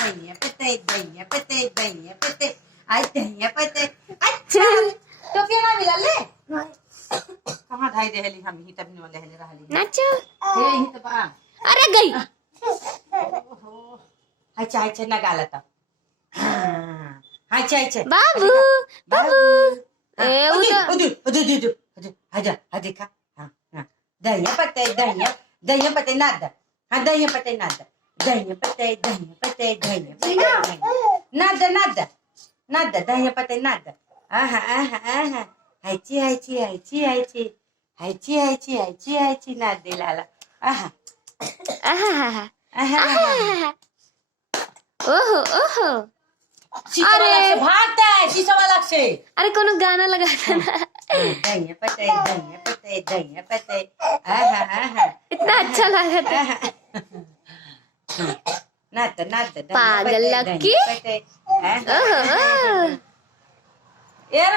धनिया पत्ते धनिया पत्ते धनिया पत्ते आई धनिया पत्ते अच्छा तो क्या ना मिला ले कहाँ ढाई देहली हम ही तब न लेहले रहली नाचो हे ही तो बा अरे गई ओहो हाय चाय चाय ना गालता हाय चाय चाय बाबू बाबू ए उधर उधर उधर उधर आजा आ देखा हां हां धनिया पत्ते नाद हां धनिया पत्ते नाद धनिया पत्ते नाद धनिया पत्ते नाद आहा हायची नाद दिलाला आहा ओहो ओहो अरे भागता है शीशा वाला से अरे कोनो गाना लगा ना धनिया पत्ते आहा इतना अच्छा लगा था नाद पागल लड़की। ओहो ओहो यार